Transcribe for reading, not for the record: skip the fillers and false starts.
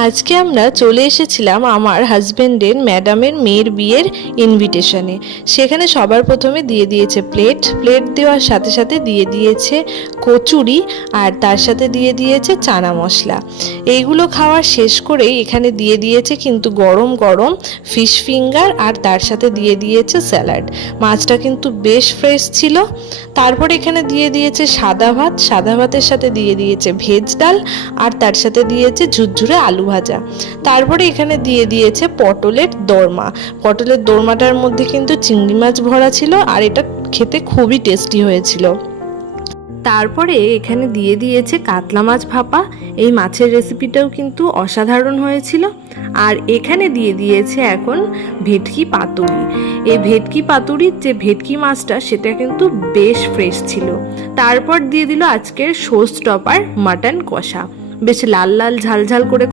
আজকে আমরা চলে এসেছিলাম আমার হাজবেন্ডের ম্যাডামের মেয়ের বিয়ের ইনভিটেশনে। সেখানে সবার প্রথমে দিয়ে দিয়েছে প্লেট দেওয়ার সাথে সাথে দিয়ে দিয়েছে কচুরি, আর তার সাথে দিয়ে দিয়েছে চানা মশলা। এইগুলো খাওয়া শেষ করেই এখানে দিয়ে দিয়েছে কিন্তু গরম গরম ফিশ ফিঙ্গার, আর তার সাথে দিয়ে দিয়েছে স্যালাড। মাছটা কিন্তু বেশ ফ্রেশ ছিল। তারপরে এখানে দিয়ে দিয়েছে সাদা ভাতের সাথে দিয়ে দিয়েছে ভেজ ডাল, আর তার সাথে দিয়েছে ঝুরঝুরে আলু ভাজা। তারপরে এখানে দিয়ে দিয়েছে পটলের দোরমাটার মধ্যে কিন্তু চিংড়ি মাছ ভরা ছিল, আর এটা খেতে খুবই টেস্টি হয়েছিল। তারপরে এখানে দিয়ে দিয়েছে কাতলা মাছ ভাপা। এই মাছের রেসিপিটাও কিন্তু অসাধারণ হয়েছিল। আর এখানে দিয়ে দিয়েছে এখন ভেটকি পাতুরি। এই ভেটকি পাতুরির যে ভেটকি মাছটা সেটা কিন্তু বেশ ফ্রেশ ছিল। তারপর দিয়ে দিল আজকের শো স্টপার মাটন কষা, বেশ লাল লাল ঝাল ঝাল করে